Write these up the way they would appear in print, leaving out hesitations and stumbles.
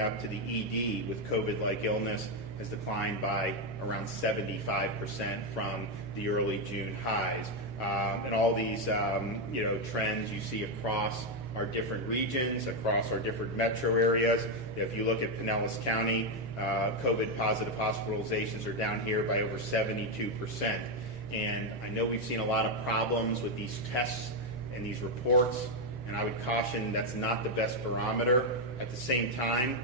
up to the ED with COVID-like illness has declined by around 75% from the early June highs. And all these trends you see across our different regions, across our different metro areas. If you look at Pinellas County, COVID positive hospitalizations are down here by over 72%. And I know we've seen a lot of problems with these tests and these reports, and I would caution that's not the best barometer. At the same time,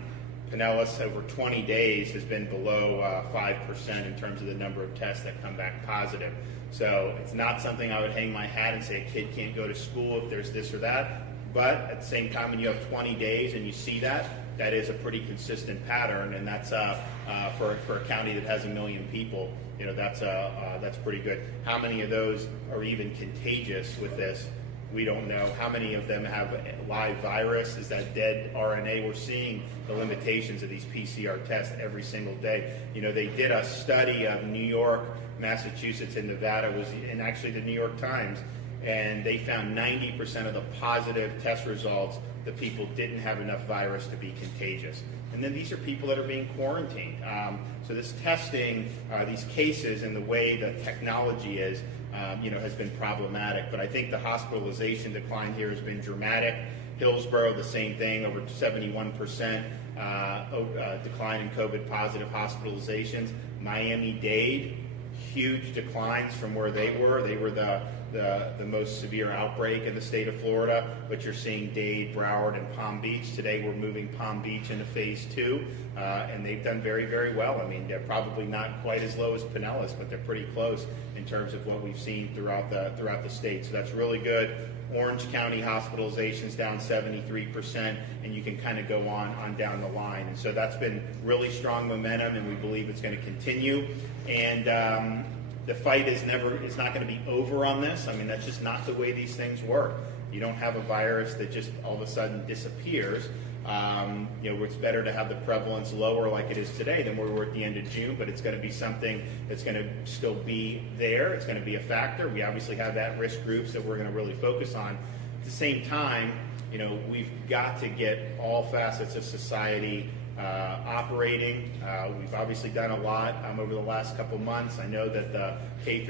Pinellas over 20 days has been below 5% in terms of the number of tests that come back positive. So it's not something I would hang my hat and say a kid can't go to school if there's this or that. But at the same time, when you have 20 days and you see that, that is a pretty consistent pattern, and that's for a county that has 1 million people, that's pretty good. How many of those are even contagious with this? We don't know. How many of them have a live virus? Is that dead RNA? We're seeing the limitations of these PCR tests every single day. They did a study of New York, Massachusetts, and Nevada, was in actually the New York Times, and they found 90% of the positive test results, the people didn't have enough virus to be contagious. And then these are people that are being quarantined. So this testing, these cases, and the way the technology is, has been problematic. But I think the hospitalization decline here has been dramatic. Hillsborough, the same thing, over 71% decline in COVID positive hospitalizations. Miami-Dade, huge declines from where they were. They were the most severe outbreak in the state of Florida, but you're seeing Dade, Broward, and Palm Beach. Today we're moving Palm Beach into phase 2, and they've done very, very well. I mean, they're probably not quite as low as Pinellas, but they're pretty close in terms of what we've seen throughout the state. So that's really good. Orange County hospitalizations down 73%, and you can kind of go on down the line. And so that's been really strong momentum, and we believe it's going to continue. And the fight is not going to be over on this. I mean, that's just not the way these things work. You don't have a virus that just all of a sudden disappears. It's better to have the prevalence lower like it is today than where we were at the end of June, but it's going to be something that's going to still be there. It's going to be a factor. We obviously have at-risk groups that we're going to really focus on. At the same time, we've got to get all facets of society operating. We've obviously done a lot over the last couple months. I know that the K